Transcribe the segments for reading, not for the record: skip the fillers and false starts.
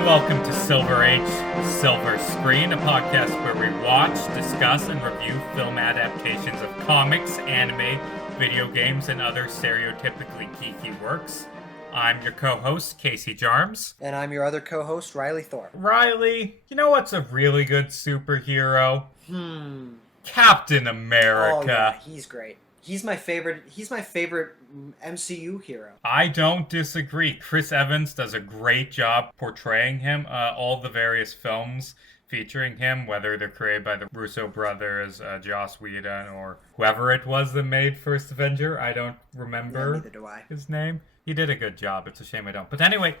and welcome to Silver Age Silver Screen, a podcast where we watch, discuss, and review film adaptations of comics, anime, video games, and other stereotypically geeky works. I'm your co-host, Casey Jarms. And I'm your other co-host, Riley Thorpe. Riley, you know what's a really good superhero? Captain America. Oh yeah, he's great. He's my favorite MCU hero. I don't disagree. Chris Evans does a great job portraying him. All the various films featuring him, whether they're created by the Russo brothers, Joss Whedon, or whoever it was that made First Avenger. I don't remember neither do I. His name. He did a good job. It's a shame I don't. But anyway,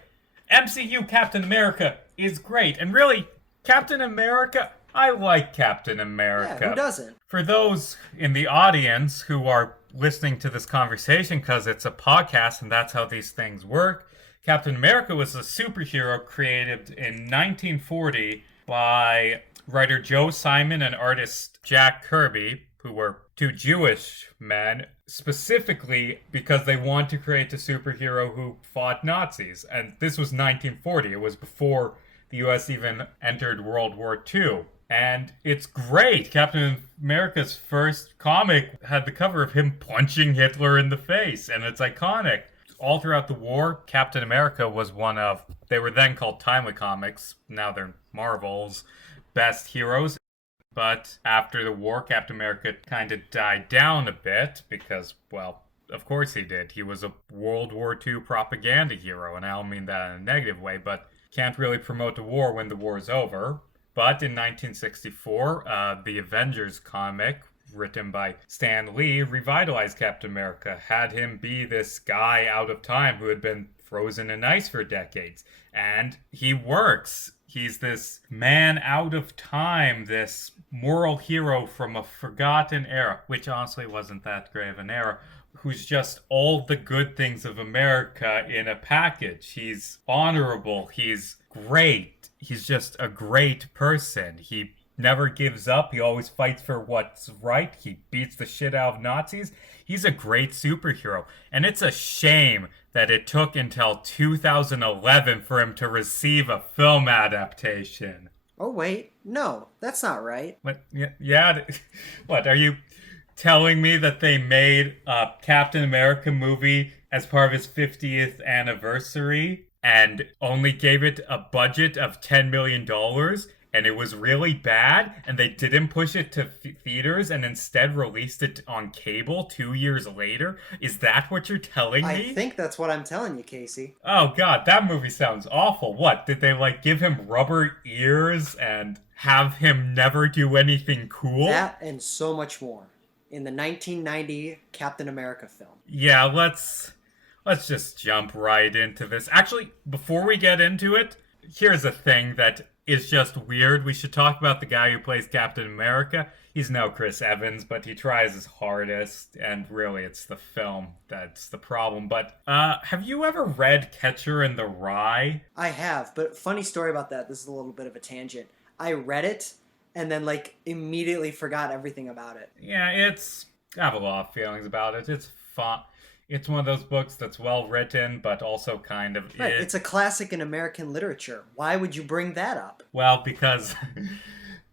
MCU Captain America is great. And really, Captain America, I like Captain America. Yeah, who doesn't? For those in the audience who are listening to this conversation because it's a podcast and that's how these things work, Captain America was a superhero created in 1940 by writer Joe Simon and artist Jack Kirby, who were two Jewish men, specifically because they want to create a superhero who fought Nazis. And this was 1940. It was before the US even entered World War II. And it's great. Captain America's first comic had the cover of him punching Hitler in the face, and it's iconic. All throughout the war, Captain America was one of, they were then called Timely Comics, now they're Marvel's best heroes. But after the war, Captain America kind of died down a bit because, well, of course he did. He was a World War II propaganda hero, and I don't mean that in a negative way, but can't really promote the war when the war is over. But in 1964, the Avengers comic, written by Stan Lee, revitalized Captain America, had him be this guy out of time who had been frozen in ice for decades. And he works. He's this man out of time, this moral hero from a forgotten era, which honestly wasn't that great of an era, who's just all the good things of America in a package. He's honorable. He's great. He's just a great person. He never gives up. He always fights for what's right. He beats the shit out of Nazis. He's a great superhero. And it's a shame that it took until 2011 for him to receive a film adaptation. Oh, wait. No, that's not right. What? Yeah. What, are you telling me that they made a Captain America movie as part of his 50th anniversary and only gave it a budget of $10 million, and it was really bad, and they didn't push it to theaters and instead released it on cable 2 years later? Is that what you're telling me? I think that's what I'm telling you, Casey. Oh god, that movie sounds awful. What, did they give him rubber ears and have him never do anything cool? That and so much more in the 1990 Captain America film. Yeah, let's just jump right into this. Actually, before we get into it, here's a thing that is just weird. We should talk about the guy who plays Captain America. He's no Chris Evans, but he tries his hardest, and really it's the film that's the problem. But have you ever read Catcher in the Rye? I have, but funny story about that. This is a little bit of a tangent. I read it and then immediately forgot everything about it. Yeah, I have a lot of feelings about it. It's fun. It's one of those books that's well written, but also kind of... Right, it's a classic in American literature. Why would you bring that up? Well, because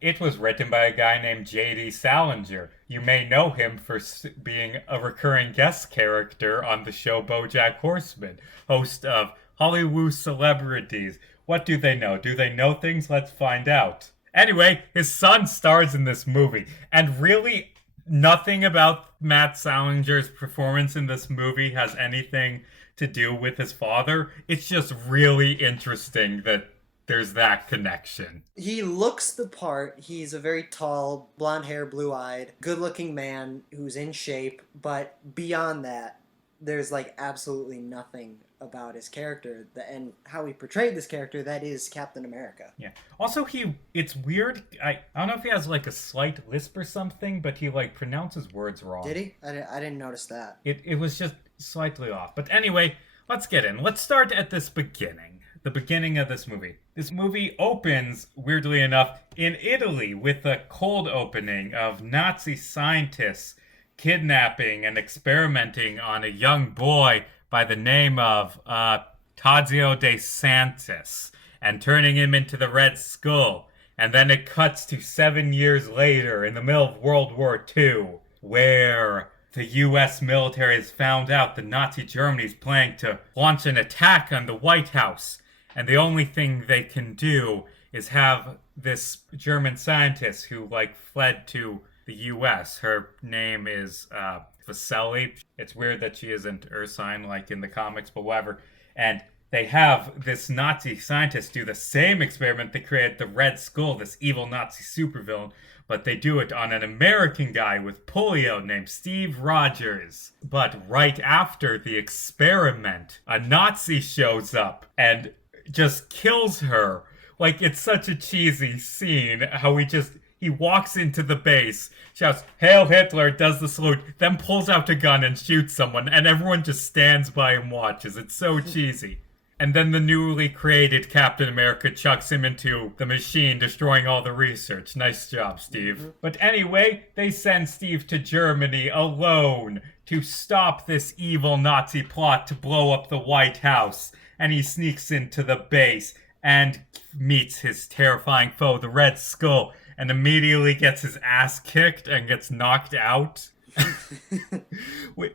it was written by a guy named J.D. Salinger. You may know him for being a recurring guest character on the show BoJack Horseman, host of Hollywood Celebrities. What do they know? Do they know things? Let's find out. Anyway, his son stars in this movie, and really... nothing about Matt Salinger's performance in this movie has anything to do with his father. It's just really interesting that there's that connection. He looks the part. He's a very tall, blonde hair, blue-eyed, good-looking man who's in shape. But beyond that, there's absolutely nothing about his character and how he portrayed this character that is Captain America. Yeah. Also, it's weird. I don't know if he has a slight lisp or something, but he pronounces words wrong. Did he? I didn't notice that. It was just slightly off. But anyway, let's get in. Let's start at this beginning. The beginning of this movie. This movie opens, weirdly enough, in Italy with a cold opening of Nazi scientists kidnapping and experimenting on a young boy by the name of Tadzio de Santis. and turning him into the Red Skull. And then it cuts to 7 years later in the middle of World War II, where the US military has found out that Nazi Germany is planning to launch an attack on the White House. And the only thing they can do is have this German scientist who, like, fled to the US. Her name is Vasily. It's weird that she isn't Ursine like in the comics, but whatever. And they have this Nazi scientist do the same experiment that created the Red Skull, this evil Nazi supervillain, but they do it on an American guy with polio named Steve Rogers. But right after the experiment, a Nazi shows up and just kills her. Like, it's such a cheesy scene how he walks into the base, shouts, "Hail Hitler," does the salute, then pulls out a gun and shoots someone, and everyone just stands by and watches. It's so cheesy. And then the newly created Captain America chucks him into the machine, destroying all the research. Nice job, Steve. Mm-hmm. But anyway, they send Steve to Germany alone to stop this evil Nazi plot to blow up the White House. And he sneaks into the base and meets his terrifying foe, the Red Skull, and immediately gets his ass kicked and gets knocked out.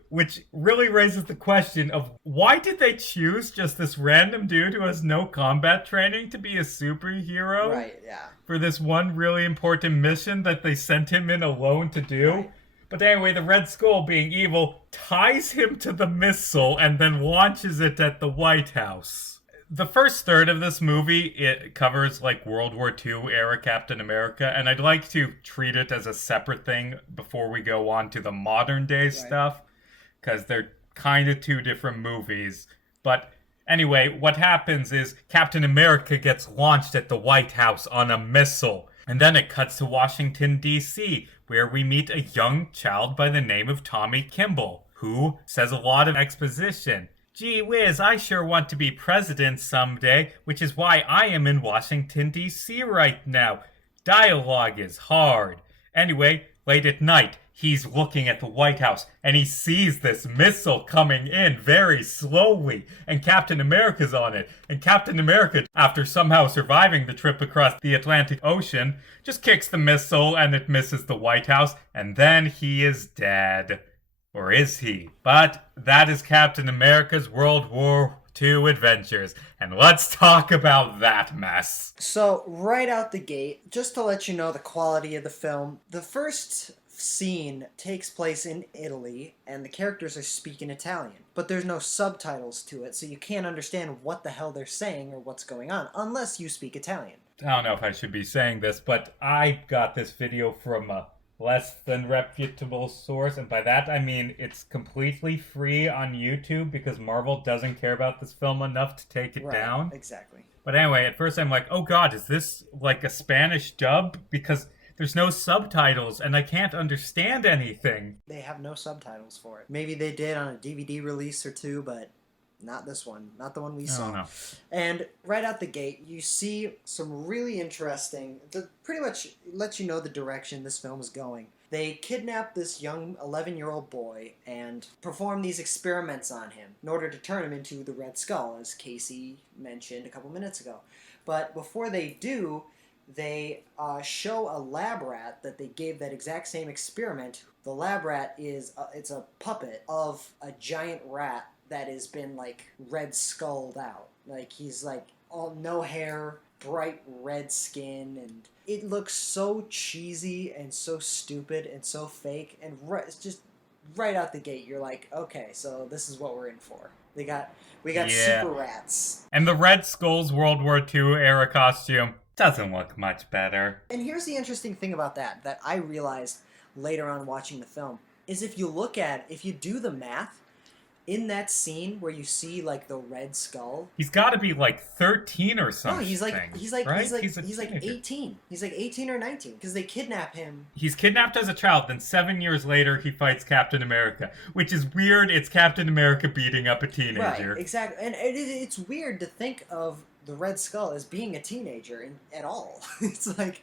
Which really raises the question of why did they choose just this random dude who has no combat training to be a superhero? Right, yeah. For this one really important mission that they sent him in alone to do? Right. But anyway, the Red Skull, being evil, ties him to the missile and then launches it at the White House. The first third of this movie, it covers like World War II era Captain America, and I'd like to treat it as a separate thing before we go on to the modern day stuff, because they're kind of two different movies. But anyway, what happens is Captain America gets launched at the White House on a missile, and then it cuts to Washington, D.C., where we meet a young child by the name of Tommy Kimball, who says a lot of exposition. Gee whiz, I sure want to be president someday, which is why I am in Washington, D.C. right now. Dialogue is hard. Anyway, late at night, he's looking at the White House, and he sees this missile coming in very slowly, and Captain America's on it. And Captain America, after somehow surviving the trip across the Atlantic Ocean, just kicks the missile, and it misses the White House, and then he is dead. Or is he? But that is Captain America's World War II adventures. And let's talk about that mess. So, right out the gate, just to let you know the quality of the film, the first scene takes place in Italy, and the characters are speaking Italian. But there's no subtitles to it, so you can't understand what the hell they're saying or what's going on, unless you speak Italian. I don't know if I should be saying this, but I got this video from a less than reputable source, and by that I mean it's completely free on YouTube because Marvel doesn't care about this film enough to take it down. Exactly. But anyway, at first I'm like, oh god, is this like a Spanish dub? Because there's no subtitles and I can't understand anything. They have no subtitles for it. Maybe they did on a DVD release or two, but not this one. Not the one we saw. No. And right out the gate, you see some really interesting... pretty much lets you know the direction this film is going. They kidnap this young 11-year-old boy and perform these experiments on him in order to turn him into the Red Skull, as Casey mentioned a couple minutes ago. But before they do, they show a lab rat that they gave that exact same experiment. The lab rat is it's a puppet of a giant rat that has been like Red Skulled out. Like he's like all no hair, bright red skin, and it looks so cheesy and so stupid and so fake. And it's just right out the gate, you're like, okay, so this is what we're in for. We got super rats. And the Red Skull's World War II era costume doesn't look much better. And here's the interesting thing about that I realized later on watching the film, is if you do the math, in that scene where you see like the Red Skull, he's got to be like 13 or something. No, he's like right? he's like 18. He's like 18 or 19 because they kidnap him. He's kidnapped as a child. Then 7 years later, he fights Captain America, which is weird. It's Captain America beating up a teenager. Right, exactly, and it's weird to think of the Red Skull as being a teenager at all. It's like,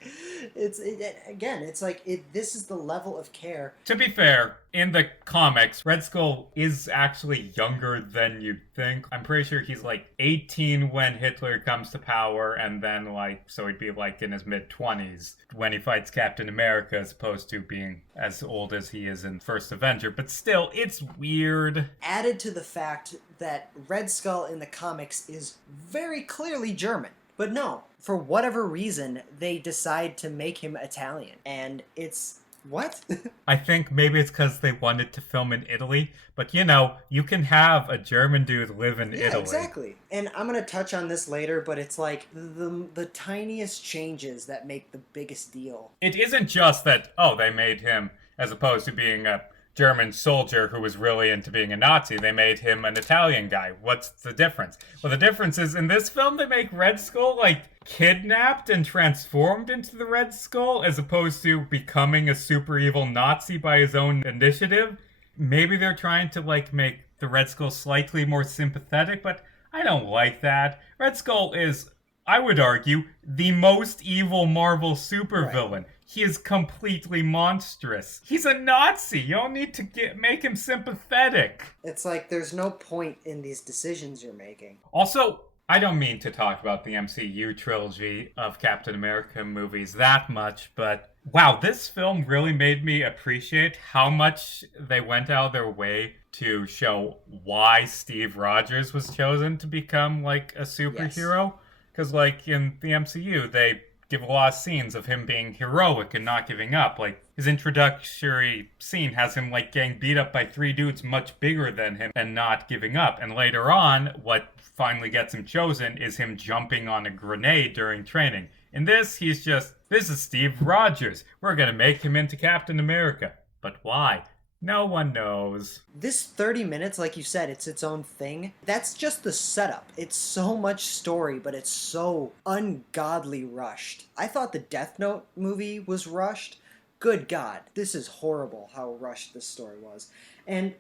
this is the level of care. To be fair, In the comics, Red Skull is actually younger than you'd think. I'm pretty sure he's like 18 when Hitler comes to power, and then so he'd be like in his mid 20s when he fights Captain America, as opposed to being as old as he is in First Avenger. But still, it's weird. Added to the fact that Red Skull in the comics is very clearly German. But no, for whatever reason, they decide to make him Italian. And it's... What? I think maybe it's because they wanted to film in Italy, but you can have a German dude live in Italy. Exactly. And I'm going to touch on this later, but it's like the tiniest changes that make the biggest deal. It isn't just that, they made him, as opposed to being a German soldier who was really into being a Nazi, they made him an Italian guy. What's the difference? Well, the difference is in this film, they make Red Skull, kidnapped and transformed into the Red Skull, as opposed to becoming a super evil Nazi by his own initiative. Maybe they're trying to, make the Red Skull slightly more sympathetic, but I don't like that. Red Skull is, I would argue, the most evil Marvel supervillain. Right. He is completely monstrous. He's a Nazi. You don't need to make him sympathetic. It's like there's no point in these decisions you're making. Also, I don't mean to talk about the MCU trilogy of Captain America movies that much, but wow, this film really made me appreciate how much they went out of their way to show why Steve Rogers was chosen to become, a superhero. Because, in the MCU, they give a lot of scenes of him being heroic and not giving up. His introductory scene has him, getting beat up by 3 dudes much bigger than him and not giving up. And later on, what finally gets him chosen is him jumping on a grenade during training. In this, this is Steve Rogers. We're gonna make him into Captain America. But why? No one knows. This 30 minutes, like you said, it's its own thing. That's just the setup. It's so much story, but it's so ungodly rushed. I thought the Death Note movie was rushed. Good God, this is horrible how rushed this story was. And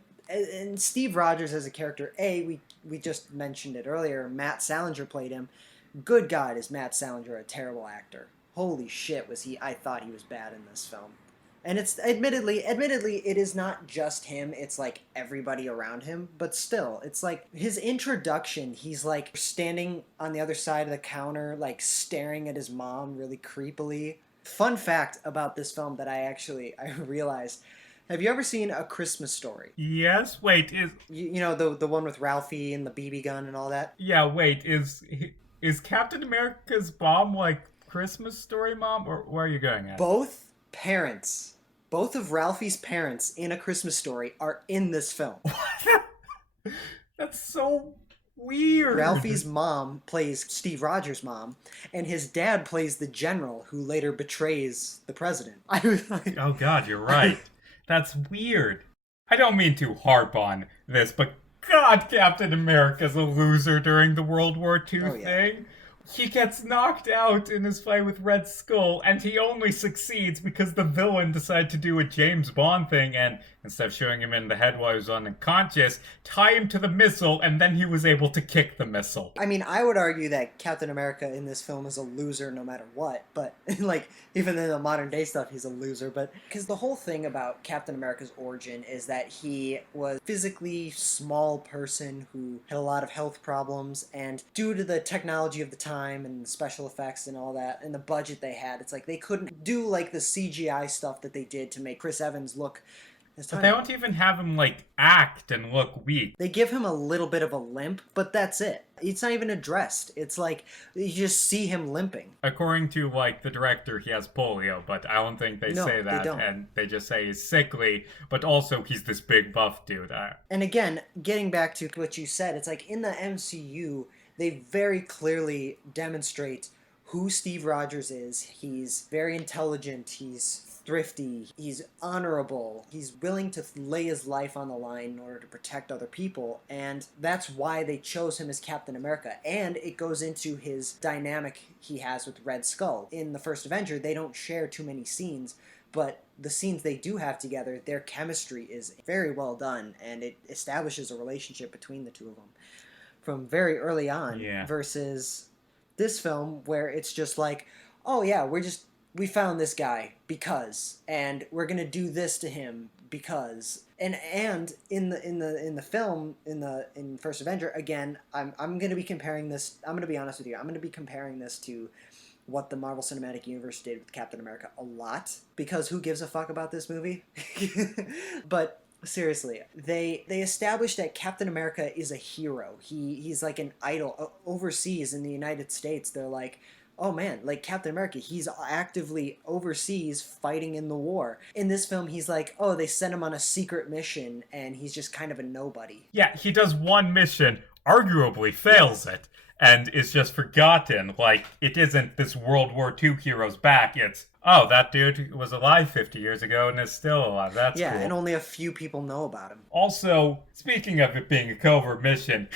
Steve Rogers as a character, we just mentioned it earlier, Matt Salinger played him. Good God, is Matt Salinger a terrible actor. Holy shit, I thought he was bad in this film. And it's admittedly, it is not just him, it's everybody around him, but still, it's his introduction, he's standing on the other side of the counter, staring at his mom really creepily. Fun fact about this film that I realized, have you ever seen A Christmas Story? Yes, wait, You know, the one with Ralphie and the BB gun and all that? Yeah, wait, is Captain America's mom Christmas Story mom, or where are you going at? Both of Ralphie's parents in A Christmas Story are in this film. That's so weird. Ralphie's mom plays Steve Rogers' mom, and his dad plays the general who later betrays the president. Oh God, you're right. That's weird. I don't mean to harp on this, but God, Captain America's a loser during the World War II thing. He gets knocked out in his fight with Red Skull, and he only succeeds because the villain decided to do a James Bond thing and, instead of shooting him in the head while he was unconscious, tie him to the missile, and then he was able to kick the missile. I mean, I would argue that Captain America in this film is a loser no matter what, but, even in the modern day stuff, he's a loser, but... Because the whole thing about Captain America's origin is that he was a physically small person who had a lot of health problems, and due to the technology of the time, and special effects and all that, and the budget they had, it's they couldn't do the CGI stuff that they did to make Chris Evans look But they don't even have him, act and look weak. They give him a little bit of a limp, but that's it. It's not even addressed. It's you just see him limping. According to, the director, he has polio, but I don't think they say that. They don't. And they just say he's sickly, but also he's this big buff dude. And again, getting back to what you said, it's in the MCU, they very clearly demonstrate who Steve Rogers is. He's very intelligent, he's thrifty, he's honorable, he's willing to lay his life on the line in order to protect other people, and that's why they chose him as Captain America. And it goes into his dynamic he has with Red Skull. In the First Avenger, they don't share too many scenes, but the scenes they do have together, their chemistry is very well done, and it establishes a relationship between the two of them from very early on, versus this film where it's just oh yeah, we're just we found this guy because, and we're gonna do this to him because, and in the film in First Avenger, again, I'm gonna be comparing this. I'm gonna be honest with you. I'm gonna be comparing this to what the Marvel Cinematic Universe did with Captain America a lot, because who gives a fuck about this movie? But seriously, they established that Captain America is a hero. He's like an idol. Overseas in the United States, they're like, oh man, like Captain America, he's actively overseas fighting in the war. In this film, he's like, oh, they sent him on a secret mission and he's just kind of a nobody. Yeah, he does one mission, arguably fails it, and is just forgotten. Like, it isn't this World War II hero's back, it's, oh, that dude was alive 50 years ago and is still alive. That's Yeah, cool. and only a few people know about him. Also, speaking of it being a covert mission,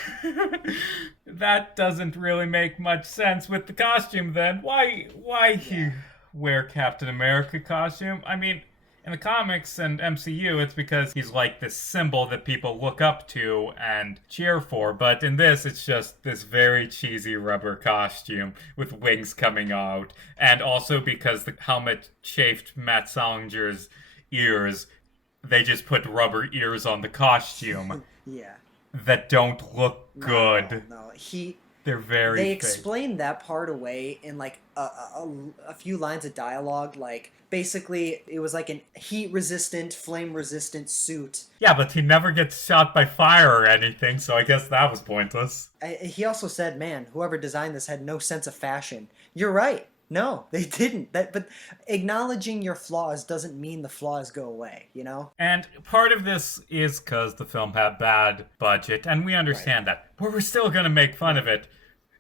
that doesn't really make much sense with the costume then. Why he wear Captain America costume? I mean, in the comics and MCU, it's because he's like this symbol that people look up to and cheer for. But in this, it's just this very cheesy rubber costume with wings coming out. And also because the helmet chafed Matt Salinger's ears, they just put rubber ears on the costume. Yeah. That don't look good. No. They're very They fake. explained that part away in like a few lines of dialogue. Like, basically, it was like an heat-resistant, flame-resistant suit. Yeah, but he never gets shot by fire or anything, so I guess that was pointless. He also said, man, whoever designed this had no sense of fashion. You're right. No, they didn't. But acknowledging your flaws doesn't mean the flaws go away, you know? And part of this is because the film had bad budget, and we understand that. But we're still gonna make fun of it.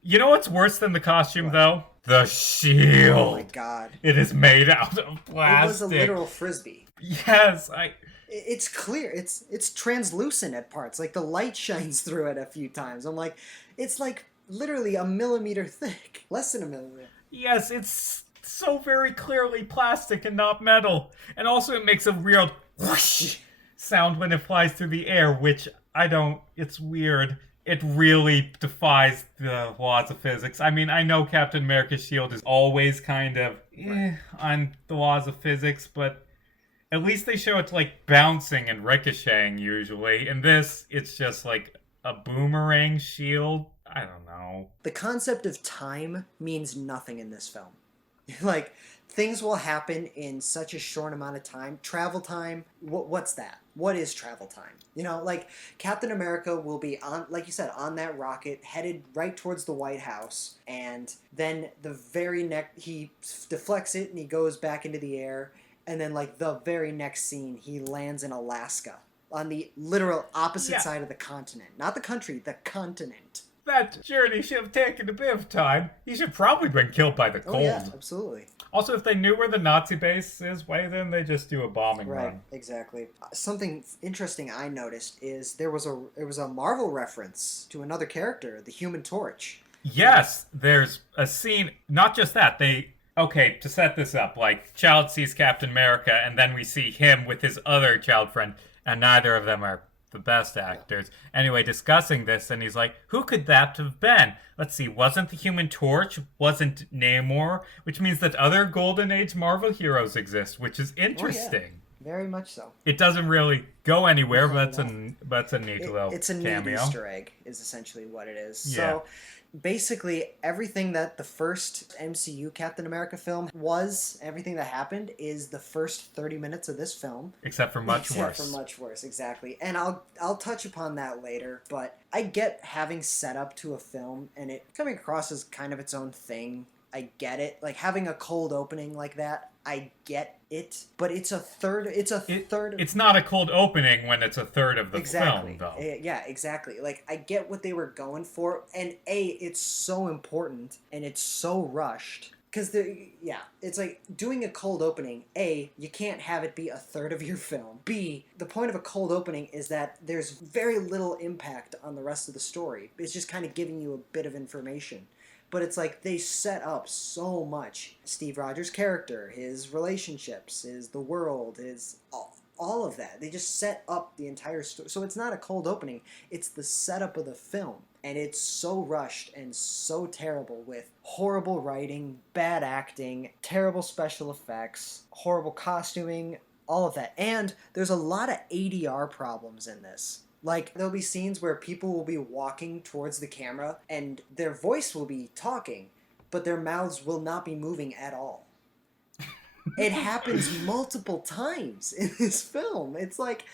You know what's worse than the costume, though? The shield. Oh my god. It is made out of plastic. It was a literal frisbee. Yes, It's clear. It's translucent at parts. Like, the light shines through it a few times. I'm like, it's like literally a millimeter thick. Less than a millimeter. Yes, it's so very clearly plastic and not metal. And also it makes a real whoosh sound when it flies through the air, which it's weird. It really defies the laws of physics. I mean, I know Captain America's shield is always kind of on the laws of physics, but at least they show it like bouncing and ricocheting usually. In this, it's just like a boomerang shield. I don't know. The concept of time means nothing in this film. Like, things will happen in such a short amount of time. Travel time, what's that? What is travel time? You know, like, Captain America will be on, like you said, on that rocket, headed right towards the White House, and then the very next, he deflects it and he goes back into the air, and then, like, the very next scene, he lands in Alaska, on the literal opposite side of the continent. Not the country, the continent. That journey should have taken a bit of time. He should probably been killed by the cold. Oh, yeah, absolutely. Also, if they knew where the Nazi base is, why then they just do a bombing Right, run? exactly. Something interesting I noticed is there was a Marvel reference to another character, the Human Torch. Yes, there's a scene. Not just that. Okay, to set this up, like, Child sees Captain America, and then we see him with his other child friend, and neither of them are the best actors. Anyway, discussing this, and he's like, who could that have been? Let's see, wasn't the Human Torch, wasn't Namor, which means that other Golden Age Marvel heroes exist, which is interesting. Oh, yeah. Very much so. It doesn't really go anywhere, but that's a neat little It's a cameo. neat Easter egg, is essentially what it is. Yeah. So, basically, everything that the first MCU Captain America film was, everything that happened, is the first 30 minutes of this film. Except for much worse. Except for much worse, exactly. And I'll touch upon that later, but I get having set up to a film and it coming across as kind of its own thing. I get it. Like, having a cold opening like that, I get it. But it's a third. It's not a cold opening when it's a third of the film, though. Yeah, exactly. Like, I get what they were going for, and it's so important and it's so rushed. Because it's like doing a cold opening. You can't have it be a third of your film. B, the point of a cold opening is that there's very little impact on the rest of the story. It's just kind of giving you a bit of information. but it's like they set up so much. Steve Rogers' character, his relationships, the world, his all of that. They just set up the entire story. So it's not a cold opening, it's the setup of the film. And it's so rushed and so terrible with horrible writing, bad acting, terrible special effects, horrible costuming, all of that. And there's a lot of ADR problems in this. Like, there'll be scenes where people will be walking towards the camera and their voice will be talking, but their mouths will not be moving at all. It happens multiple times in this film. It's like,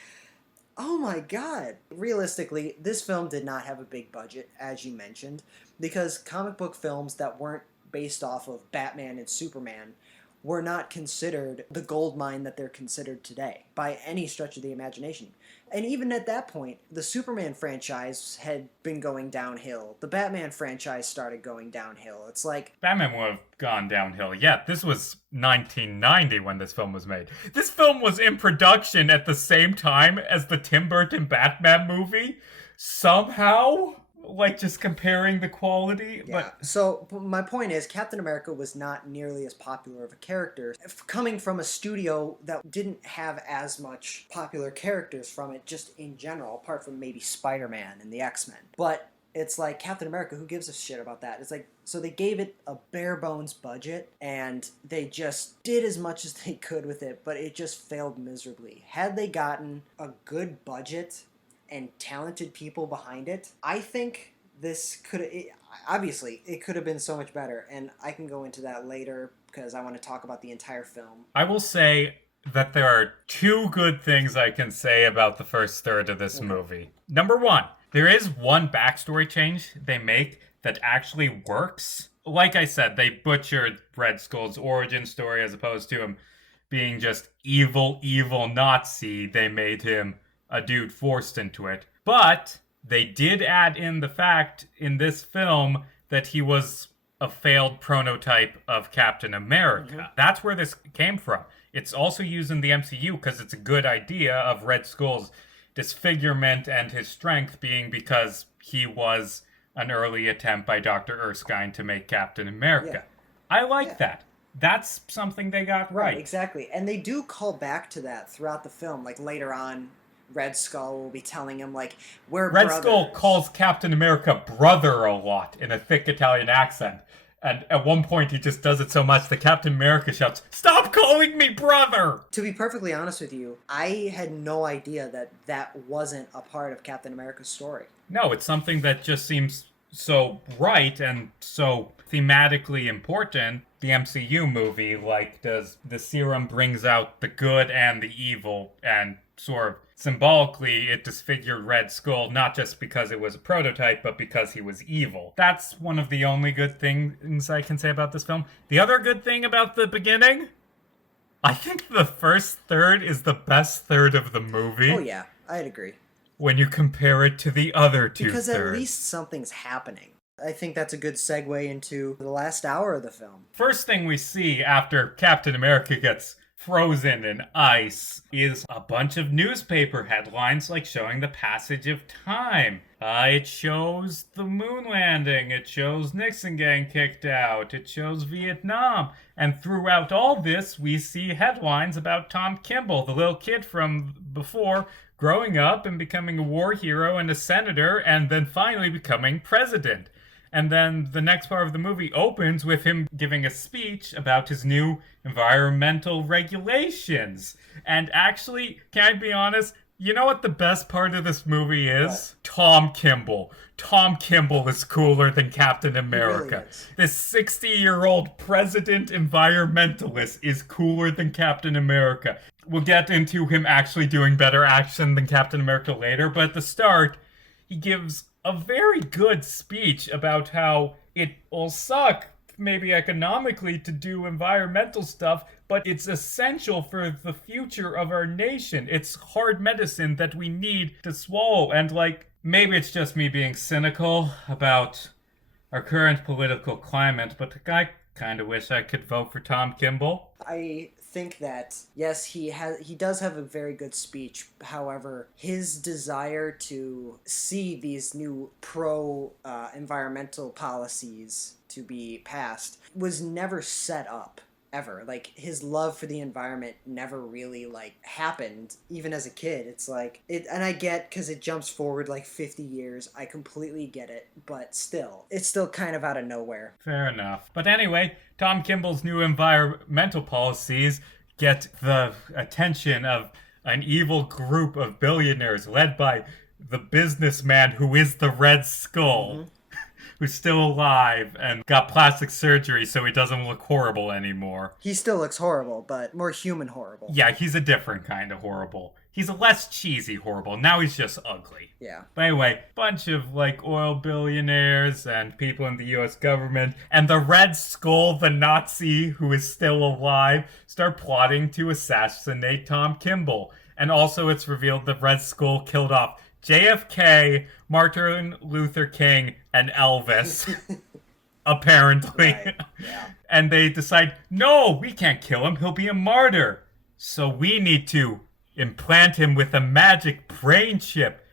oh my god. Realistically, this film did not have a big budget, as you mentioned, because comic book films that weren't based off of Batman and Superman were not considered the gold mine that they're considered today by any stretch of the imagination. And even at that point, the Superman franchise had been going downhill. The Batman franchise started going downhill. It's like... Batman would have gone downhill. Yeah, this was 1990 when this film was made. This film was in production at the same time as the Tim Burton Batman movie. Somehow... like just comparing the quality. Yeah. So my point is, Captain America was not nearly as popular of a character, coming from a studio that didn't have as much popular characters from it just in general, apart from maybe Spider-Man and the X-Men. But it's like Captain America, who gives a shit about that? It's like, so they gave it a bare bones budget and they just did as much as they could with it, but it just failed miserably. Had they gotten a good budget and talented people behind it, I think this could obviously it could have been so much better, and I can go into that later because I want to talk about the entire film. I will say that there are two good things I can say about the first third of this movie. Number one, there is one backstory change they make that actually works. Like I said, they butchered Red Skull's origin story. As opposed to him being just evil Nazi, they made him a dude forced into it. But they did add in the fact in this film that he was a failed prototype of Captain America. Mm-hmm. That's where this came from. It's also used in the MCU because it's a good idea of Red Skull's disfigurement and his strength being because he was an early attempt by Dr. Erskine to make Captain America. Yeah. I like that. That's something they got right. Exactly. And they do call back to that throughout the film. Like later on, Red Skull will be telling him, like, we're Red brothers. Skull calls Captain America brother a lot in a thick Italian accent. And at one point he just does it so much that Captain America shouts, "Stop calling me brother!" To be perfectly honest with you, I had no idea that that wasn't a part of Captain America's story. No, it's something that just seems so right and so thematically important. The MCU movie, like, does the serum brings out the good and the evil, and sort of symbolically, it disfigured Red Skull, not just because it was a prototype, but because he was evil. That's one of the only good things I can say about this film. The other good thing about the beginning, I think the first third is the best third of the movie. Oh yeah, I'd agree. When you compare it to the other two because thirds. At least something's happening. I think that's a good segue into the last hour of the film. First thing we see after Captain America gets frozen in ice is a bunch of newspaper headlines, like showing the passage of time. It shows the moon landing, it shows Nixon getting kicked out, it shows Vietnam, and throughout all this we see headlines about Tom Kimball, the little kid from before, growing up and becoming a war hero and a senator, and then finally becoming president. And then the next part of the movie opens with him giving a speech about his new environmental regulations. And actually, can I be honest? You know what the best part of this movie is? What? Tom Kimball. Tom Kimball is cooler than Captain America. Really is. This 60-year-old president environmentalist is cooler than Captain America. We'll get into him actually doing better action than Captain America later, but at the start, he gives a very good speech about how it will suck, maybe economically, to do environmental stuff, but it's essential for the future of our nation. It's hard medicine that we need to swallow. And, like, maybe it's just me being cynical about our current political climate, but I kind of wish I could vote for Tom Kimball. I think that yes, he does have a very good speech. However, his desire to see these new pro environmental policies to be passed was never set up ever. Like, his love for the environment never really like happened even as a kid. It's like it, and I get, because it jumps forward like 50 years, I completely get it, but still, it's still kind of out of nowhere. Fair enough. But anyway, Tom Kimball's new environmental policies get the attention of an evil group of billionaires led by the businessman who is the Red Skull, who's still alive and got plastic surgery so he doesn't look horrible anymore. He still looks horrible, but more human horrible. Yeah, he's a different kind of horrible. He's a less cheesy horrible. Now he's just ugly. Yeah. But anyway, bunch of like oil billionaires and people in the US government and the Red Skull, the Nazi who is still alive, start plotting to assassinate Tom Kimball. And also it's revealed the Red Skull killed off JFK, Martin Luther King, and Elvis. Apparently. Right. Yeah. And they decide, no, we can't kill him. He'll be a martyr. So we need to implant him with a magic brain chip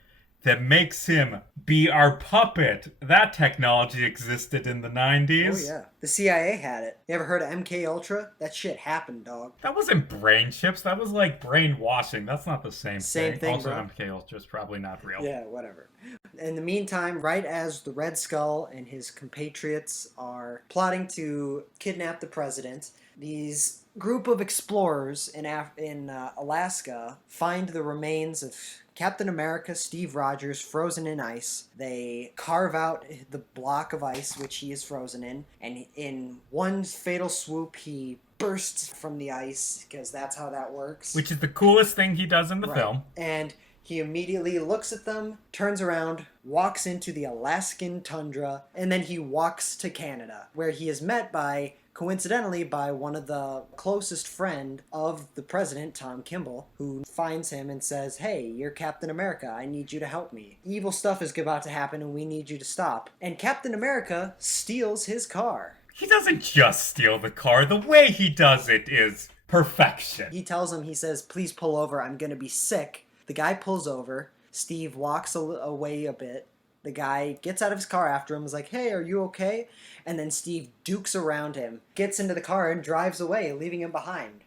that makes him be our puppet. That technology existed in the 90s. Oh yeah, the CIA had it. You ever heard of MK Ultra? That shit happened, dog. That wasn't brain chips. That was like brainwashing. That's not the same thing, Also, bro. MK Ultra is probably not real. Yeah, whatever. In the meantime, right as the Red Skull and his compatriots are plotting to kidnap the president, these group of explorers in Alaska find the remains of Captain America, Steve Rogers, frozen in ice. They carve out the block of ice which he is frozen in, and in one fatal swoop, he bursts from the ice, because that's how that works. Which is the coolest thing he does in the film. And he immediately looks at them, turns around, walks into the Alaskan tundra, and then he walks to Canada, where he is met by, coincidentally, by one of the closest friend of the president, Tom Kimball, who finds him and says, hey, you're Captain America, I need you to help me. Evil stuff is about to happen and we need you to stop. And Captain America steals his car. He doesn't just steal the car. The way he does it is perfection. He tells him, he says, please pull over, I'm gonna be sick. The guy pulls over, Steve walks away a bit. The guy gets out of his car after him, is like, hey, are you okay? And then Steve dukes around him, gets into the car, and drives away, leaving him behind.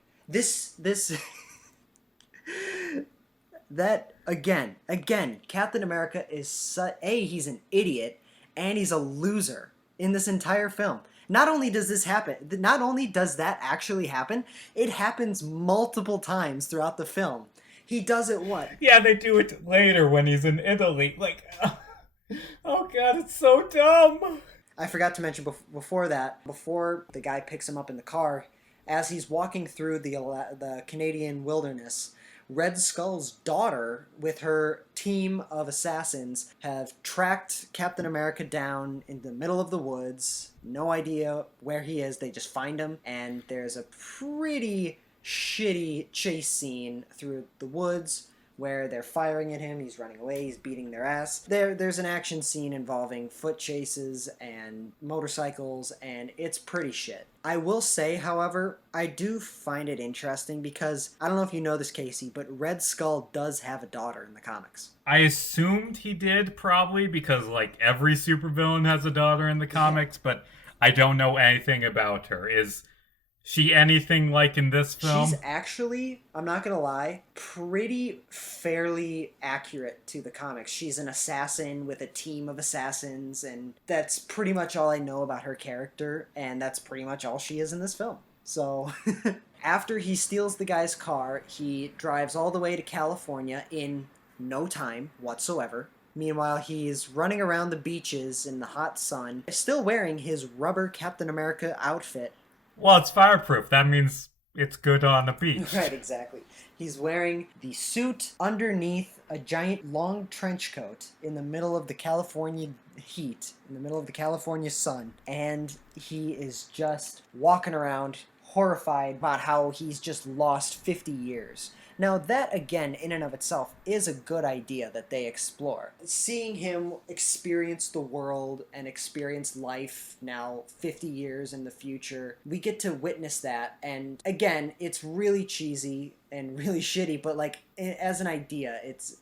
Again, Captain America is, he's an idiot, and he's a loser in this entire film. Not only does that actually happen, it happens multiple times throughout the film. He does it what? Yeah, they do it later when he's in Italy. Like, oh god, it's so dumb. I forgot to mention before the guy picks him up in the car, as he's walking through the Canadian wilderness, Red Skull's daughter, with her team of assassins, have tracked Captain America down in the middle of the woods. No idea where he is. They just find him, and there's a pretty shitty chase scene through the woods where they're firing at him, he's running away, he's beating their ass. There's an action scene involving foot chases and motorcycles, and it's pretty shit. I will say, however, I do find it interesting because, I don't know if you know this, Casey, but Red Skull does have a daughter in the comics. I assumed he did, probably, because, like, every supervillain has a daughter in the comics, but I don't know anything about her. Is she anything like in this film? She's actually, I'm not gonna lie, pretty fairly accurate to the comics. She's an assassin with a team of assassins, and that's pretty much all I know about her character, and that's pretty much all she is in this film. So, after he steals the guy's car, he drives all the way to California in no time whatsoever. Meanwhile, he's running around the beaches in the hot sun, still wearing his rubber Captain America outfit. Well, it's fireproof. That means it's good on the beach. Right, exactly. He's wearing the suit underneath a giant long trench coat in the middle of the California heat, in the middle of the California sun, and he is just walking around horrified about how he's just lost 50 years. Now, that again, in and of itself, is a good idea that they explore. Seeing him experience the world and experience life now 50 years in the future, we get to witness that. And again, it's really cheesy and really shitty, but like as an idea, it's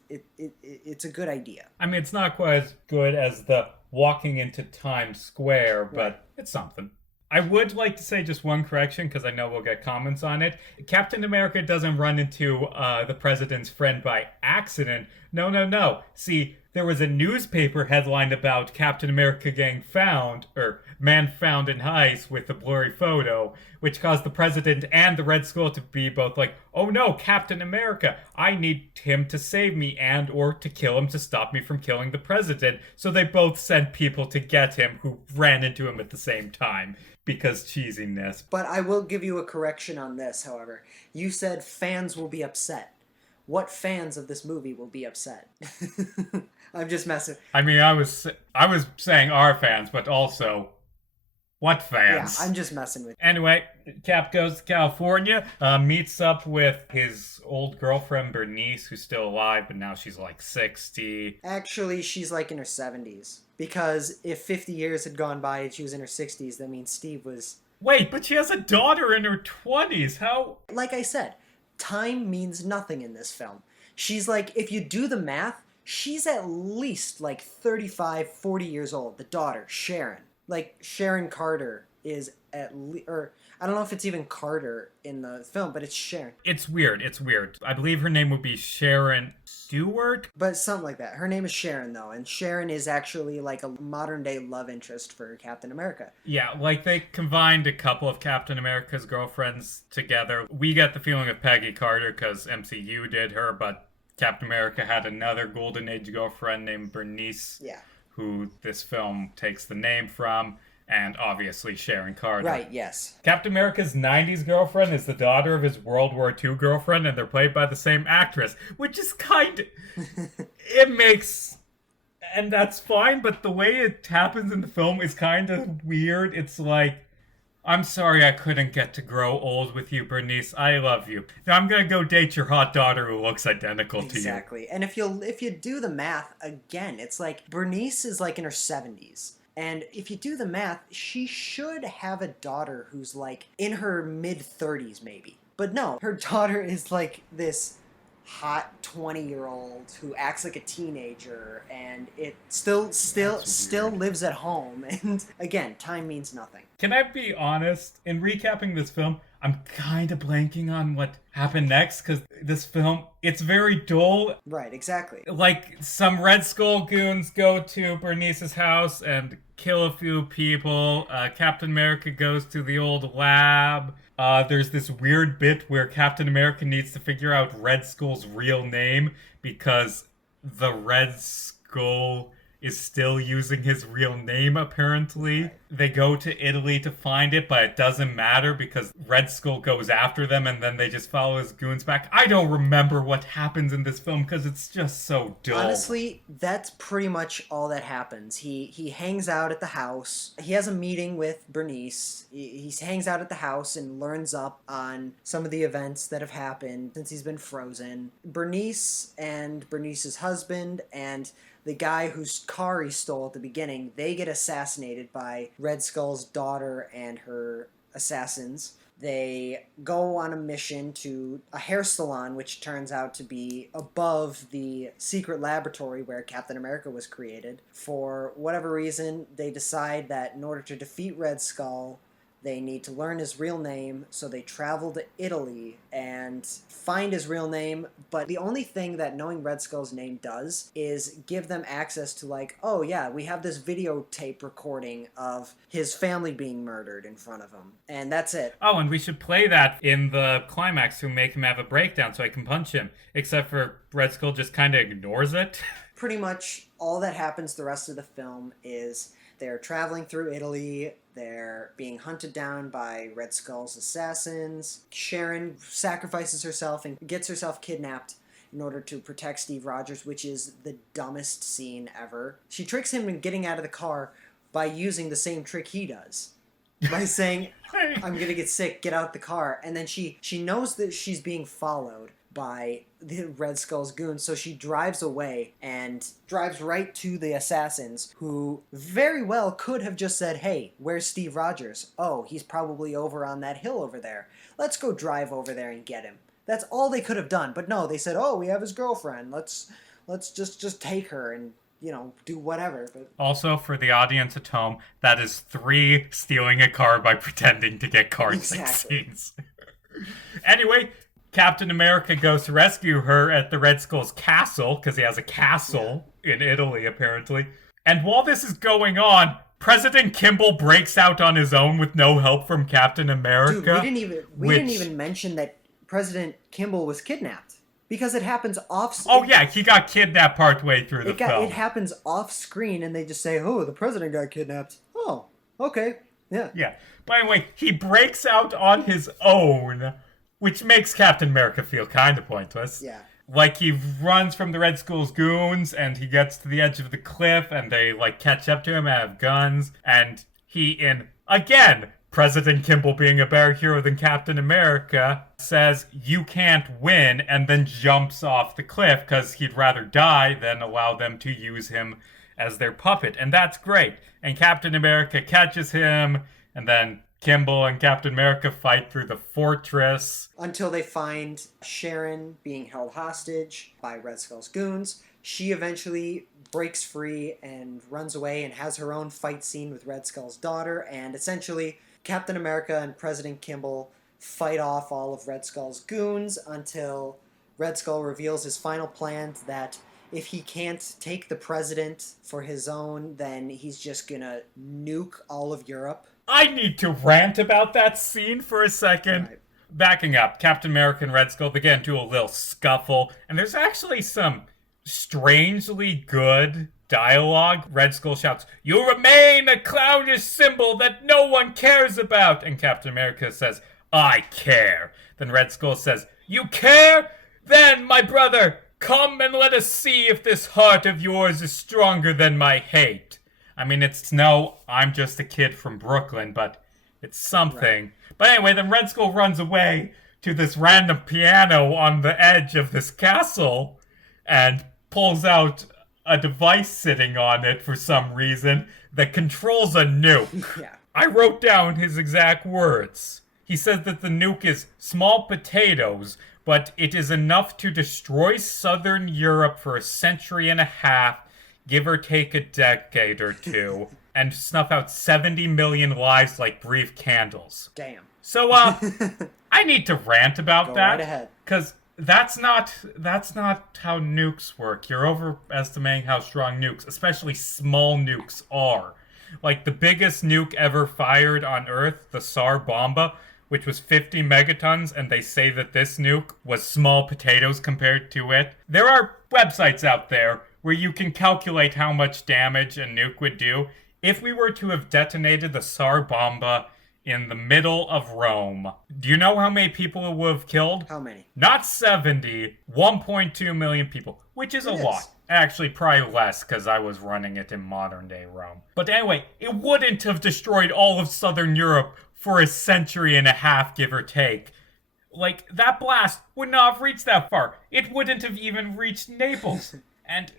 a good idea. I mean, it's not quite as good as the walking into Times Square, but Right. it's something. I would like to say just one correction because I know we'll get comments on it. Captain America doesn't run into the president's friend by accident. No, no, no. See, there was a newspaper headline about Captain America getting found, or man found in ice with a blurry photo, which caused the president and the Red Skull to be both like, "Oh no, Captain America! I need him to save me and or to kill him to stop me from killing the president." So they both sent people to get him who ran into him at the same time because cheesiness. But I will give you a correction on this, however. You said fans will be upset. What fans of this movie will be upset? I'm just messing. I mean, I was saying our fans, but also what Yeah, fans? I'm just messing with you. Anyway, Cap goes to California, meets up with his old girlfriend Bernice, who's still alive, but now she's like 60. Actually, she's like in her 70s. Because if 50 years had gone by and she was in her 60s, that means Steve was. Wait, but she has a daughter in her 20s. How? Like I said, time means nothing in this film. She's like, if you do the math, she's at least like 35, 40 years old. The daughter, Sharon. Like, Sharon Carter is at least. Or, I don't know if it's even Carter in the film, but it's Sharon. It's weird. It's weird. I believe her name would be Sharon Stewart. But something like that. Her name is Sharon, though, and Sharon is actually like a modern day love interest for Captain America. Yeah, like they combined a couple of Captain America's girlfriends together. We get the feeling of Peggy Carter because MCU did her, but Captain America had another Golden Age girlfriend named Bernice, Yeah. who this film takes the name from, and obviously Sharon Carter. Right, yes. Captain America's 90s girlfriend is the daughter of his World War II girlfriend, and they're played by the same actress, which is kind of. It makes. And that's fine, but the way it happens in the film is kind of weird. It's like, I'm sorry I couldn't get to grow old with you, Bernice. I love you. Now I'm gonna go date your hot daughter who looks identical to you. Exactly. And if you do the math again, it's like Bernice is like in her 70s. And if you do the math, she should have a daughter who's like in her mid 30s maybe. But no, her daughter is like this hot 20-year-old who acts like a teenager and it still lives at home. And again, time means nothing. Can I be honest? In recapping this film, I'm kind of blanking on what happened next because this film, it's very dull. Right, exactly. Like, some Red Skull goons go to Bernice's house and kill a few people. Captain America goes to the old lab. There's this weird bit where Captain America needs to figure out Red Skull's real name because the Red Skull is still using his real name, apparently. They go to Italy to find it, but it doesn't matter because Red Skull goes after them and then they just follow his goons back. I don't remember what happens in this film because it's just so dull. Honestly, that's pretty much all that happens. He hangs out at the house. He has a meeting with Bernice. He hangs out at the house and learns up on some of the events that have happened since he's been frozen. Bernice and Bernice's husband and the guy whose car he stole at the beginning, they get assassinated by Red Skull's daughter and her assassins. They go on a mission to a hair salon, which turns out to be above the secret laboratory where Captain America was created. For whatever reason, they decide that in order to defeat Red Skull, they need to learn his real name, so they travel to Italy and find his real name, but the only thing that knowing Red Skull's name does is give them access to like, oh yeah, we have this videotape recording of his family being murdered in front of him, and that's it. Oh, and we should play that in the climax to make him have a breakdown so I can punch him, except for Red Skull just kind of ignores it. Pretty much all that happens the rest of the film is they're traveling through Italy, they're being hunted down by Red Skull's assassins. Sharon sacrifices herself and gets herself kidnapped in order to protect Steve Rogers, which is the dumbest scene ever. She tricks him into getting out of the car by using the same trick he does. by saying, I'm gonna get sick, get out the car. And then she knows that she's being followed by the Red Skull's goons, so she drives away and drives right to the assassins, who very well could have just said, hey, where's Steve Rogers? Oh, he's probably over on that hill over there. Let's go drive over there and get him. That's all they could have done. But no, they said, oh, we have his girlfriend. Let's just take her and, do whatever. But Also, for the audience at home, that is 3 stealing a car by pretending to get car scenes. Anyway, Captain America goes to rescue her at the Red Skull's castle, because he has a castle in Italy, apparently. And while this is going on, President Kimball breaks out on his own with no help from Captain America. Dude, we didn't even mention that President Kimball was kidnapped. Because it happens off... Oh, yeah, he got kidnapped partway through the film. It happens off-screen, and they just say, oh, the president got kidnapped. Oh, okay, yeah. Yeah. By the way, he breaks out on his own, which makes Captain America feel kind of pointless. Yeah. Like, he runs from the Red Skull's goons, and he gets to the edge of the cliff, and they, catch up to him and have guns, and again, President Kimball, being a better hero than Captain America, says, you can't win, and then jumps off the cliff because he'd rather die than allow them to use him as their puppet. And that's great. And Captain America catches him, and then Kimball and Captain America fight through the fortress. Until they find Sharon being held hostage by Red Skull's goons. She eventually breaks free and runs away and has her own fight scene with Red Skull's daughter, and essentially Captain America and President Kimball fight off all of Red Skull's goons until Red Skull reveals his final plan that if he can't take the president for his own, then he's just gonna nuke all of Europe. I need to rant about that scene for a second. Right. Backing up, Captain America and Red Skull begin to do a little scuffle, and there's actually some strangely good dialogue. Red Skull shouts, you remain a clownish symbol that no one cares about. And Captain America says, I care. Then Red Skull says, you care? Then, my brother, come and let us see if this heart of yours is stronger than my hate. I mean, I'm just a kid from Brooklyn, but it's something. Right. But anyway, then Red Skull runs away to this random piano on the edge of this castle and pulls out a device sitting on it for some reason that controls a nuke. Yeah. I wrote down his exact words. He says that the nuke is small potatoes, but it is enough to destroy southern Europe for a century and a half, give or take a decade or two, and snuff out 70 million lives like brief candles. Damn. So, I need to rant about Go that. Right ahead. Because that's not how nukes work. You're overestimating how strong nukes, especially small nukes, are. Like the biggest nuke ever fired on Earth, the Tsar Bomba, which was 50 megatons, and they say that this nuke was small potatoes compared to it. There are websites out there where you can calculate how much damage a nuke would do. If we were to have detonated the Tsar Bomba in the middle of Rome, do you know how many people it would have killed? How many? Not 70, 1.2 million people, which is a lot. Actually, probably less, because I was running it in modern-day Rome. But anyway, it wouldn't have destroyed all of southern Europe for a century and a half, give or take. Like, that blast would not have reached that far. It wouldn't have even reached Naples. And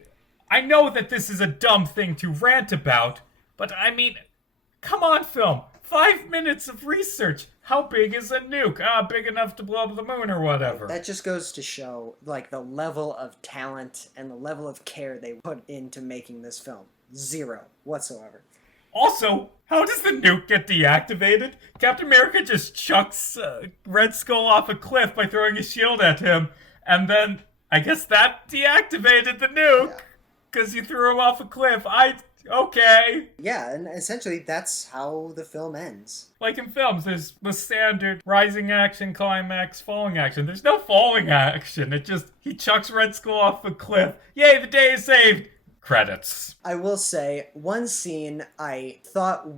I know that this is a dumb thing to rant about, but I mean, come on, film. 5 minutes of research. How big is a nuke? Big enough to blow up the moon or whatever. That just goes to show, the level of talent and the level of care they put into making this film. Zero whatsoever. Also, how does the nuke get deactivated? Captain America just chucks Red Skull off a cliff by throwing a shield at him, and then I guess that deactivated the nuke because you threw him off a cliff. Okay. Yeah, and essentially that's how the film ends. Like in films, there's the standard rising action, climax, falling action. There's no falling action. He chucks Red Skull off a cliff. Yay, the day is saved. credits. I will say, one scene I thought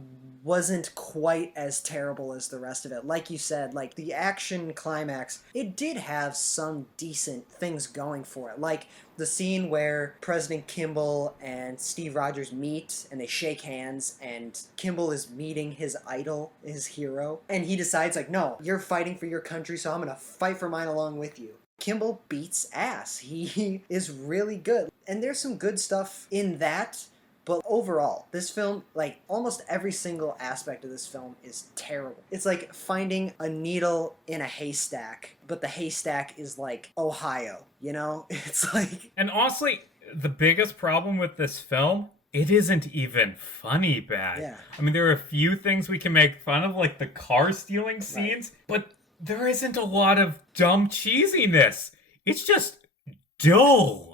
wasn't quite as terrible as the rest of it. Like you said, like the action climax, it did have some decent things going for it. Like the scene where President Kimball and Steve Rogers meet and they shake hands, and Kimball is meeting his idol, his hero, and he decides, like, no, you're fighting for your country, so I'm gonna fight for mine along with you. Kimball beats ass. He is really good. And there's some good stuff in that, but overall, this film, like almost every single aspect of this film is terrible. It's like finding a needle in a haystack, but the haystack is like Ohio, you know? It's like... And honestly, the biggest problem with this film, it isn't even funny bad. Yeah. I mean, there are a few things we can make fun of, like the car stealing scenes, but there isn't a lot of dumb cheesiness. It's just dull.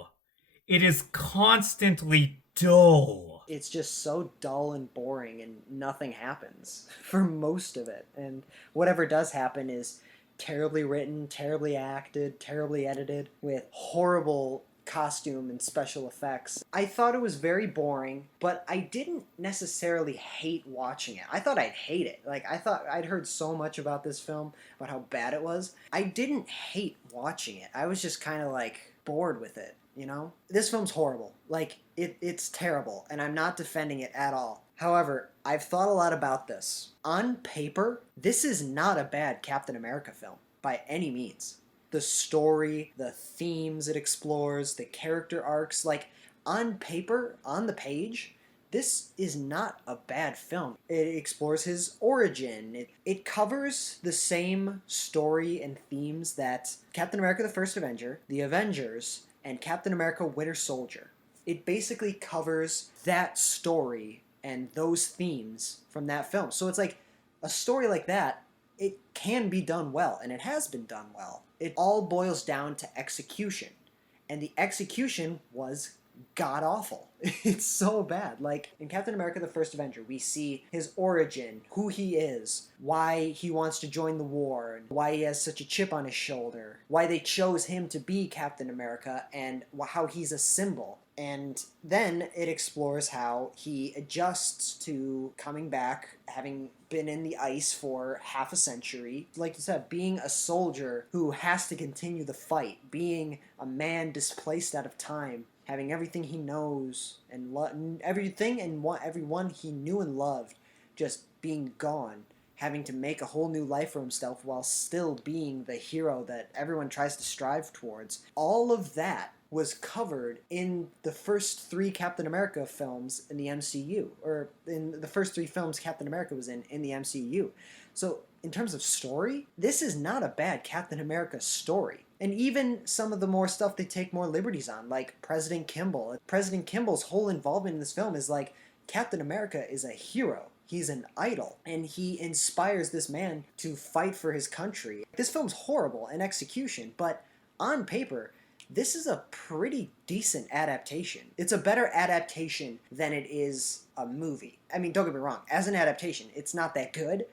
It is constantly dull. It's just so dull and boring, and nothing happens for most of it. And whatever does happen is terribly written, terribly acted, terribly edited, with horrible costume and special effects. I thought it was very boring, but I didn't necessarily hate watching it. I thought I'd hate it. Like, I thought I'd heard so much about this film, about how bad it was. I didn't hate watching it. I was just kind of like bored with it, you know? This film's horrible. Like, it's terrible, and I'm not defending it at all. However, I've thought a lot about this. On paper, this is not a bad Captain America film, by any means. The story, the themes it explores, the character arcs, like, on paper, on the page, this is not a bad film. It explores his origin. It covers the same story and themes that Captain America the First Avenger, The Avengers, and Captain America Winter Soldier. It basically covers that story and those themes from that film. So it's like, a story like that, it can be done well, and it has been done well. It all boils down to execution. And the execution was god-awful. It's so bad. Like, in Captain America the First Avenger, we see his origin, who he is, why he wants to join the war, why he has such a chip on his shoulder, why they chose him to be Captain America, and how he's a symbol. And then it explores how he adjusts to coming back, having been in the ice for half a century. Like you said, being a soldier who has to continue the fight, being a man displaced out of time, having everything he knows and everything and everyone he knew and loved just being gone, having to make a whole new life for himself while still being the hero that everyone tries to strive towards. All of that was covered in the first 3 Captain America films in the MCU, or in the first 3 films Captain America was in the MCU. So in terms of story, this is not a bad Captain America story. And even some of the more stuff they take more liberties on, like President Kimball. President Kimball's whole involvement in this film is like, Captain America is a hero. He's an idol, and he inspires this man to fight for his country. This film's horrible in execution, but on paper, this is a pretty decent adaptation. It's a better adaptation than it is a movie. I mean, don't get me wrong, as an adaptation, it's not that good,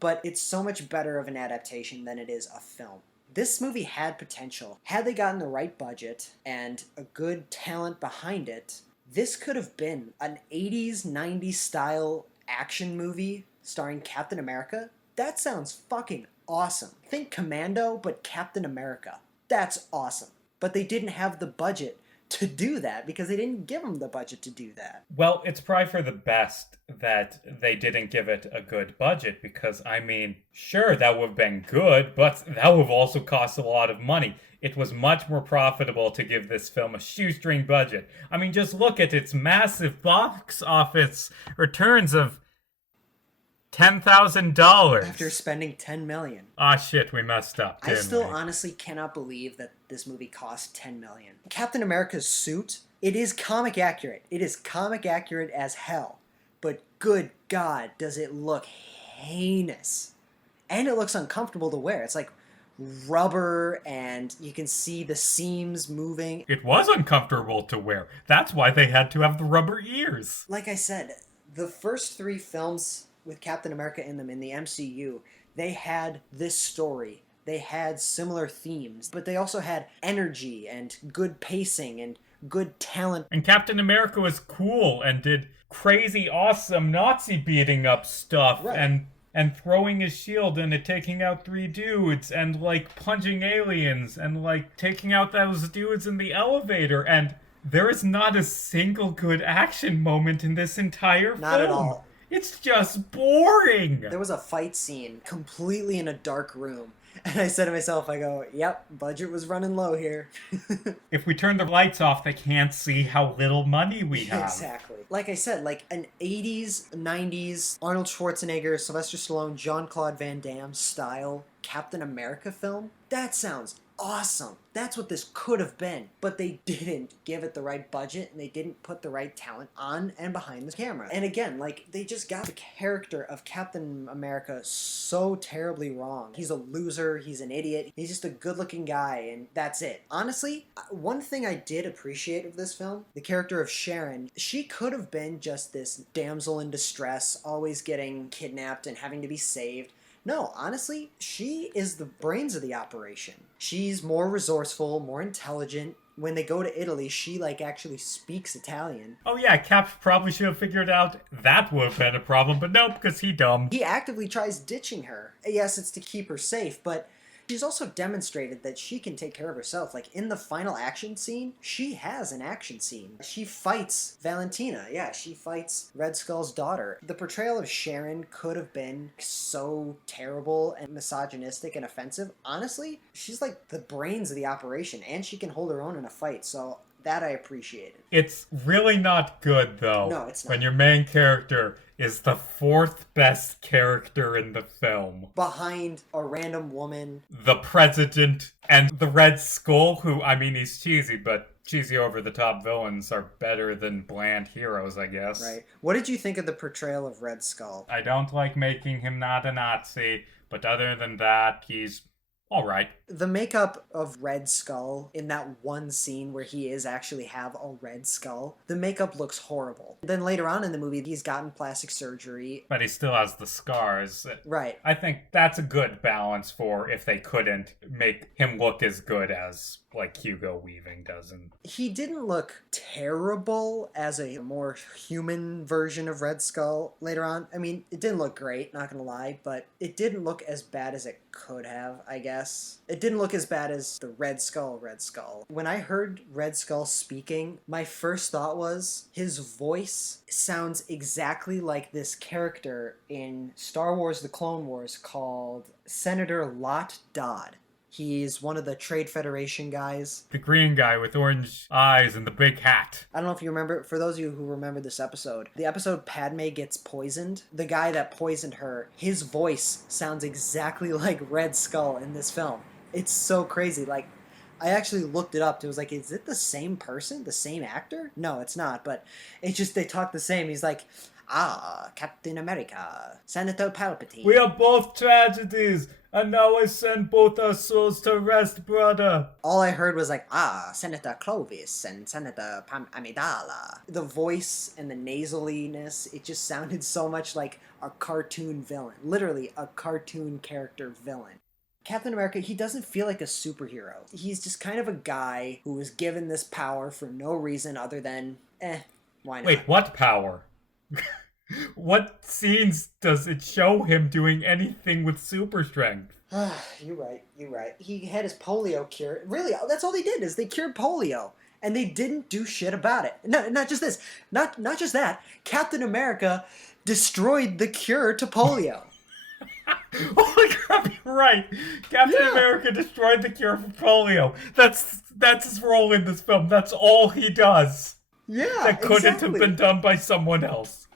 but it's so much better of an adaptation than it is a film. This movie had potential. Had they gotten the right budget and a good talent behind it, this could have been an 80s, 90s style action movie starring Captain America. That sounds fucking awesome. Think Commando, but Captain America. That's awesome. But they didn't have the budget to do that because they didn't give them the budget to do that. Well, it's probably for the best that they didn't give it a good budget because, I mean, sure, that would have been good, but that would have also cost a lot of money. It was much more profitable to give this film a shoestring budget. I mean, just look at its massive box office returns of $10,000 after spending $10 million. Ah, shit, we messed up. I still honestly cannot believe that this movie cost $10 million. Captain America's suit, it is comic accurate. It is comic accurate as hell. But good God, does it look heinous. And it looks uncomfortable to wear. It's like rubber, and you can see the seams moving. It was uncomfortable to wear. That's why they had to have the rubber ears. Like I said, the first 3 films with Captain America in them in the MCU, they had this story. They had similar themes, but they also had energy and good pacing and good talent. And Captain America was cool and did crazy, awesome Nazi beating up stuff Right. and throwing his shield and it taking out 3 dudes and like punching aliens and like taking out those dudes in the elevator. And there is not a single good action moment in this entire film. Not at all. It's just boring. There was a fight scene completely in a dark room. And I said to myself, I go, yep, budget was running low here. If we turn the lights off, they can't see how little money we have. Exactly. Like I said, like an 80s, 90s Arnold Schwarzenegger, Sylvester Stallone, Jean-Claude Van Damme style Captain America film. That sounds awesome. That's what this could have been. But they didn't give it the right budget and they didn't put the right talent on and behind the camera. And again, like, they just got the character of Captain America so terribly wrong. He's a loser, he's an idiot, he's just a good-looking guy, and that's it. Honestly, one thing I did appreciate of this film, the character of Sharon, she could have been just this damsel in distress, always getting kidnapped and having to be saved. No, honestly, she is the brains of the operation. She's more resourceful, more intelligent. When they go to Italy, she, like, actually speaks Italian. Oh yeah, Cap probably should have figured out that would have been a problem, but nope, because he dumb. He actively tries ditching her. Yes, it's to keep her safe, but she's also demonstrated that she can take care of herself. Like, in the final action scene, she has an action scene. She fights Valentina. Yeah, she fights Red Skull's daughter. The portrayal of Sharon could have been so terrible and misogynistic and offensive. Honestly, she's like the brains of the operation, and she can hold her own in a fight, so that I appreciated. It's really not good, though. No, it's not. When your main character is the 4th best character in the film. Behind a random woman. The President and the Red Skull, who, I mean, he's cheesy, but cheesy over-the-top villains are better than bland heroes, I guess. Right. What did you think of the portrayal of Red Skull? I don't like making him not a Nazi, but other than that, he's all right. The makeup of Red Skull in that one scene where he is actually have a red skull, the makeup looks horrible. Then later on in the movie, he's gotten plastic surgery. But he still has the scars. Right. I think that's a good balance for if they couldn't make him look as good as, like, Hugo Weaving doesn't. He didn't look terrible as a more human version of Red Skull later on. I mean, it didn't look great, not gonna lie, but it didn't look as bad as it could have, I guess. It didn't look as bad as the Red Skull. When I heard Red Skull speaking, my first thought was his voice sounds exactly like this character in Star Wars: The Clone Wars called Senator Lot Dodd. He's one of the Trade Federation guys. The green guy with orange eyes and the big hat. I don't know if you remember, for those of you who remember this episode, the episode Padme gets poisoned, the guy that poisoned her, his voice sounds exactly like Red Skull in this film. It's so crazy. Like, I actually looked it up. It was like, is it the same person? The same actor? No, it's not, but it's just they talk the same. He's like, Captain America, Senator Palpatine. We are both tragedies, and now I send both our souls to rest, brother. All I heard was like, Senator Clovis and Senator Amidala. The voice and the nasaliness, it just sounded so much like a cartoon villain. Literally, a cartoon character villain. Captain America, he doesn't feel like a superhero. He's just kind of a guy who was given this power for no reason other than, why not? Wait, what power? What scenes does it show him doing anything with super strength? You're right. He had his polio cured. Really, that's all they did is they cured polio. And they didn't do shit about it. No, not just this. Not just that. Captain America destroyed the cure to polio. Holy crap, you're right. Captain America destroyed the cure for polio. That's his role in this film. That's all he does. Yeah, that couldn't have been done by someone else.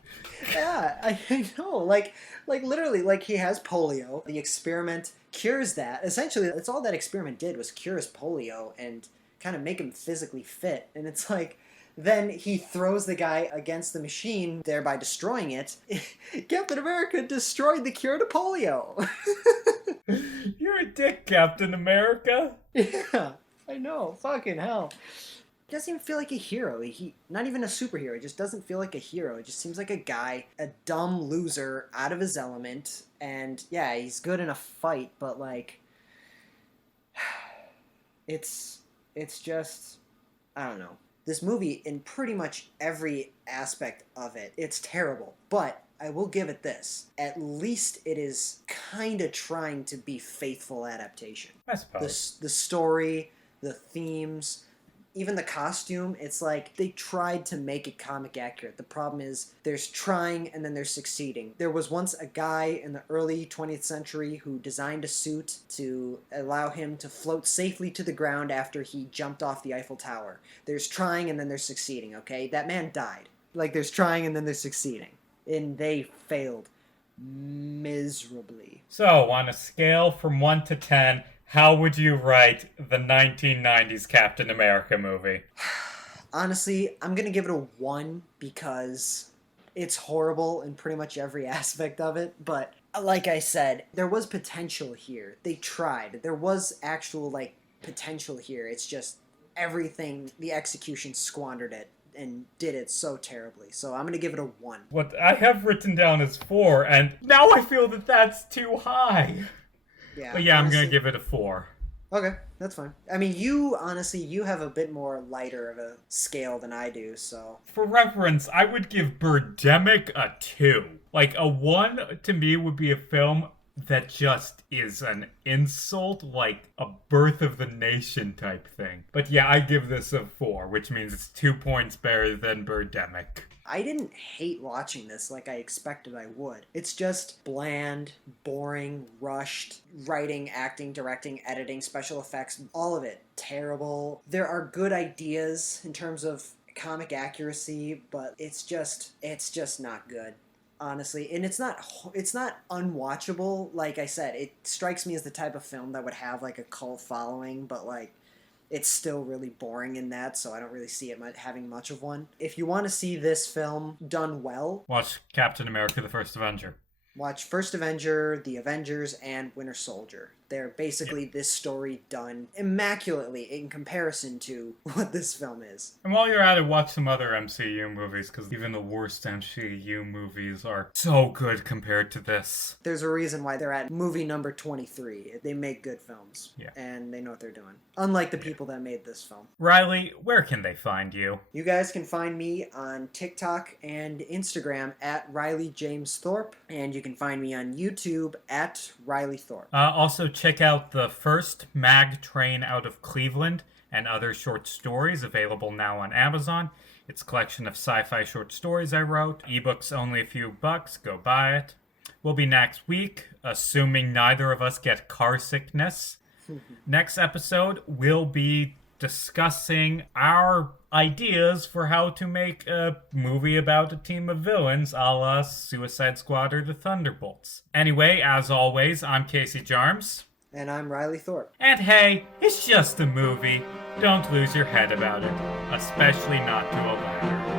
Yeah, I know. Like literally, like he has polio. The experiment cures that. Essentially, that's all that experiment did was cure his polio and kind of make him physically fit. And it's like, then he throws the guy against the machine, thereby destroying it. Captain America destroyed the cure to polio. You're a dick, Captain America. Yeah, I know. Fucking hell. He doesn't even feel like a hero. Not even a superhero. He just doesn't feel like a hero. It just seems like a guy, a dumb loser, out of his element. And yeah, he's good in a fight, but like, it's just, I don't know. This movie, in pretty much every aspect of it, it's terrible. But I will give it this. At least it is kind of trying to be faithful adaptation. I suppose. The story, the themes, even the costume, it's like they tried to make it comic accurate. The problem is there's trying and then there's succeeding. There was once a guy in the early 20th century who designed a suit to allow him to float safely to the ground after he jumped off the Eiffel Tower. There's trying and then there's succeeding, okay? That man died. Like, there's trying and then there's succeeding. And they failed miserably. So, on a scale from 1 to 10, how would you rate the 1990s Captain America movie? Honestly, I'm going to give it a 1 because it's horrible in pretty much every aspect of it. But like I said, there was potential here. They tried. There was actual, like, potential here. It's just everything, the execution squandered it and did it so terribly. So I'm going to give it a 1. What I have written down is 4, and now I feel that that's too high. Yeah, but yeah, honestly, I'm going to give it a 4. Okay, that's fine. I mean, you have a bit more lighter of a scale than I do, so. For reference, I would give Birdemic a 2. Like, a 1 to me would be a film that just is an insult, like a birth of the nation type thing. But yeah, I give this a 4, which means it's 2 points better than Birdemic. I didn't hate watching this like I expected I would. It's just bland, boring, rushed, writing, acting, directing, editing, special effects, all of it terrible. There are good ideas in terms of comic accuracy, but it's just not good. Honestly, and it's not unwatchable. Like I said, it strikes me as the type of film that would have like a cult following, but like it's still really boring in that, so I don't really see it having much of one. If you want to see this film done well, watch Captain America: The First Avenger. Watch First Avenger, The Avengers, and Winter Soldier. They're basically this story done immaculately in comparison to what this film is. And while you're at it, watch some other MCU movies, because even the worst MCU movies are so good compared to this. There's a reason why they're at movie number 23. They make good films. Yeah. And they know what they're doing. Unlike the people that made this film. Riley, where can they find you? You guys can find me on TikTok and Instagram at Riley James Thorpe. And you can find me on YouTube at Riley Thorpe. Also, check out the First Mag Train Out of Cleveland and other short stories available now on Amazon. It's a collection of sci-fi short stories I wrote. Ebooks only a few bucks. Go buy it. We'll be next week, assuming neither of us get car sickness. Next episode, we'll be discussing our ideas for how to make a movie about a team of villains a la Suicide Squad or the Thunderbolts. Anyway, as always, I'm Casey Jarms. And I'm Riley Thorpe. And hey, it's just a movie. Don't lose your head about it, especially not to a ladder.